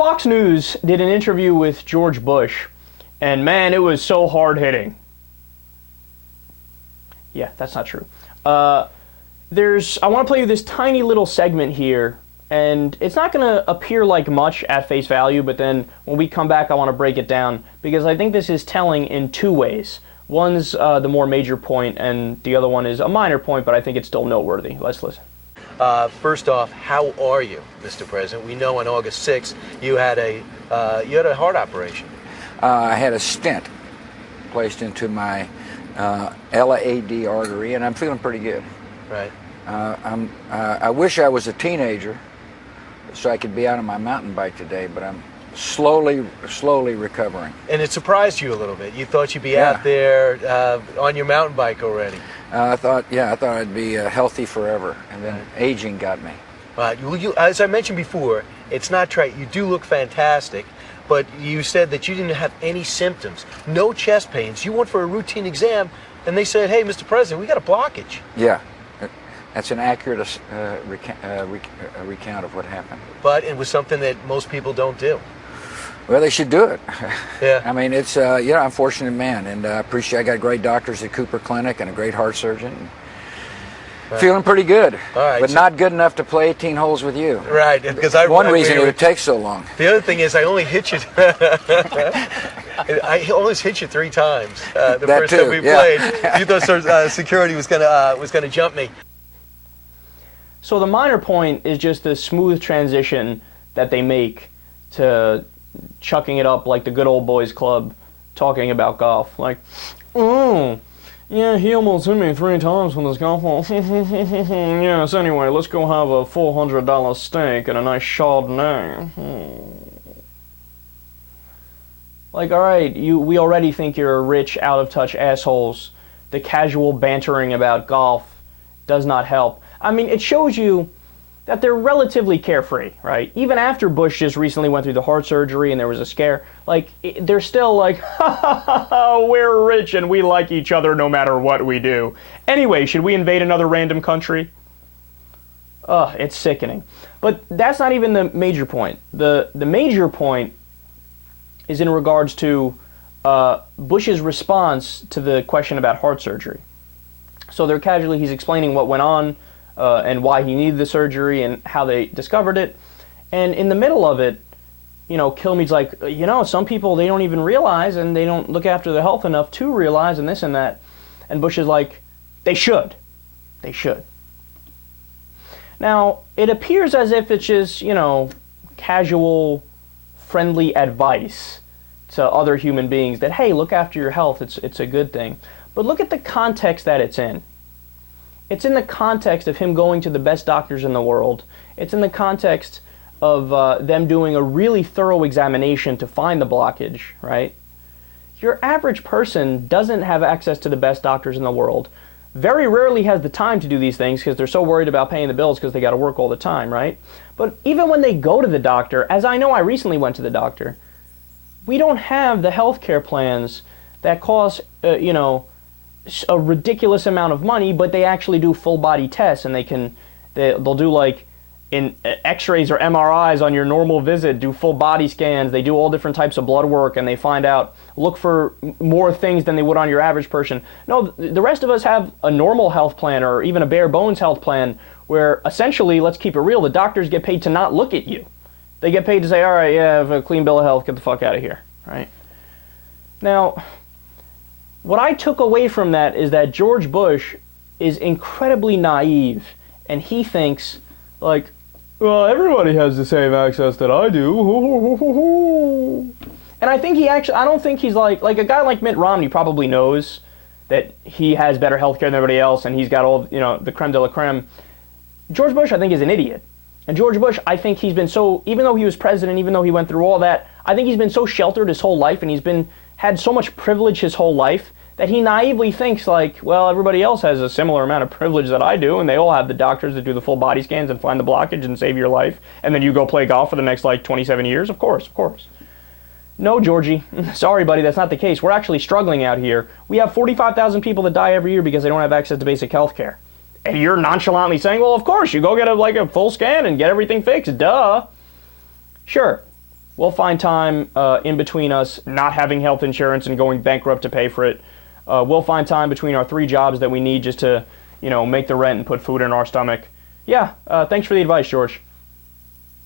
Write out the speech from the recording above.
Fox News did an interview with George Bush, and man, it was so hard-hitting. Yeah, that's not true. I want to play you this tiny little segment here, and it's not going to appear like much at face value, but then when we come back, I want to break it down, because I think this is telling in two ways. One's the more major point, and the other one is a minor point, but I think it's still noteworthy. Let's listen. First off, how are you, Mr. President? We know on August 6th you had a heart operation. I had a stent placed into my LAD artery, and I'm feeling pretty good. Right. I wish I was a teenager so I could be out on my mountain bike today, but I'm slowly recovering. And it surprised you a little bit. You thought you'd be out there on your mountain bike already. I thought I'd be healthy forever, and then aging got me. As I mentioned before, it's not trite. You do look fantastic, but you said that you didn't have any symptoms, no chest pains. You went for a routine exam, and they said, "Hey, Mr. President, we got a blockage." Yeah, that's an accurate recount of what happened. But it was something that most people don't do. Well, they should do it. Yeah. I mean, it's I'm a fortunate man, and I got great doctors at Cooper Clinic and a great heart surgeon. Right. Feeling pretty good, but not good enough to play 18 holes with you. Right, because one reason it would take so long. The other thing is, I only hit you. I only hit you 3 times. The first time we played, you thought security was gonna jump me. So the minor point is just the smooth transition that they make to chucking it up like the good old boys club, talking about golf. Like, yeah, he almost hit me 3 times with his golf ball. Yes, anyway, let's go have a $400 steak and a nice Chardonnay. Like, all right, we already think you're rich, out-of-touch assholes. The casual bantering about golf does not help. I mean, it shows you that they're relatively carefree, right? Even after Bush just recently went through the heart surgery and there was a scare, like, they're still like, ha ha ha ha, we're rich and we like each other no matter what we do. Anyway, should we invade another random country? Ugh, it's sickening. But that's not even the major point. The major point is in regards to Bush's response to the question about heart surgery. So he's explaining what went on, and why he needed the surgery and how they discovered it. And in the middle of it, Kilmeade's like, some people, they don't even realize and they don't look after their health enough to realize and this and that. And Bush is like, they should. They should. Now, it appears as if it's just, casual, friendly advice to other human beings that, hey, look after your health, it's a good thing. But look at the context that it's in. It's in the context of him going to the best doctors in the world. It's in the context of them doing a really thorough examination to find the blockage, right? Your average person doesn't have access to the best doctors in the world. Very rarely has the time to do these things because they're so worried about paying the bills because they got to work all the time, right? But even when they go to the doctor, as I know I recently went to the doctor, we don't have the healthcare plans that cost, a ridiculous amount of money, but they actually do full body tests, and they'll do like in x-rays or MRIs on your normal visit, do full body scans, they do all different types of blood work, and they look for more things than they would on your average person. No, the rest of us have a normal health plan or even a bare bones health plan where essentially, let's keep it real, the doctors get paid to not look at you. They get paid to say, all right, yeah, I have a clean bill of health, get the fuck out of here, right? Now, what I took away from that is that George Bush is incredibly naive, and he thinks, like, well, everybody has the same access that I do. And I think I don't think he's like a guy like Mitt Romney probably knows that he has better healthcare than everybody else, and he's got all, the creme de la creme. George Bush, I think, is an idiot. And George Bush, I think he's been even though he was president, even though he went through all that, I think he's been so sheltered his whole life, and he's had so much privilege his whole life that he naively thinks like, well, everybody else has a similar amount of privilege that I do, and they all have the doctors that do the full body scans and find the blockage and save your life, and then you go play golf for the next 27 years? Of course. No, Georgie. Sorry, buddy, that's not the case. We're actually struggling out here. We have 45,000 people that die every year because they don't have access to basic health care. And you're nonchalantly saying, well, of course, you go get a full scan and get everything fixed. Duh. Sure. We'll find time in between us not having health insurance and going bankrupt to pay for it. We'll find time between our 3 jobs that we need just to, make the rent and put food in our stomach. Yeah, thanks for the advice, George.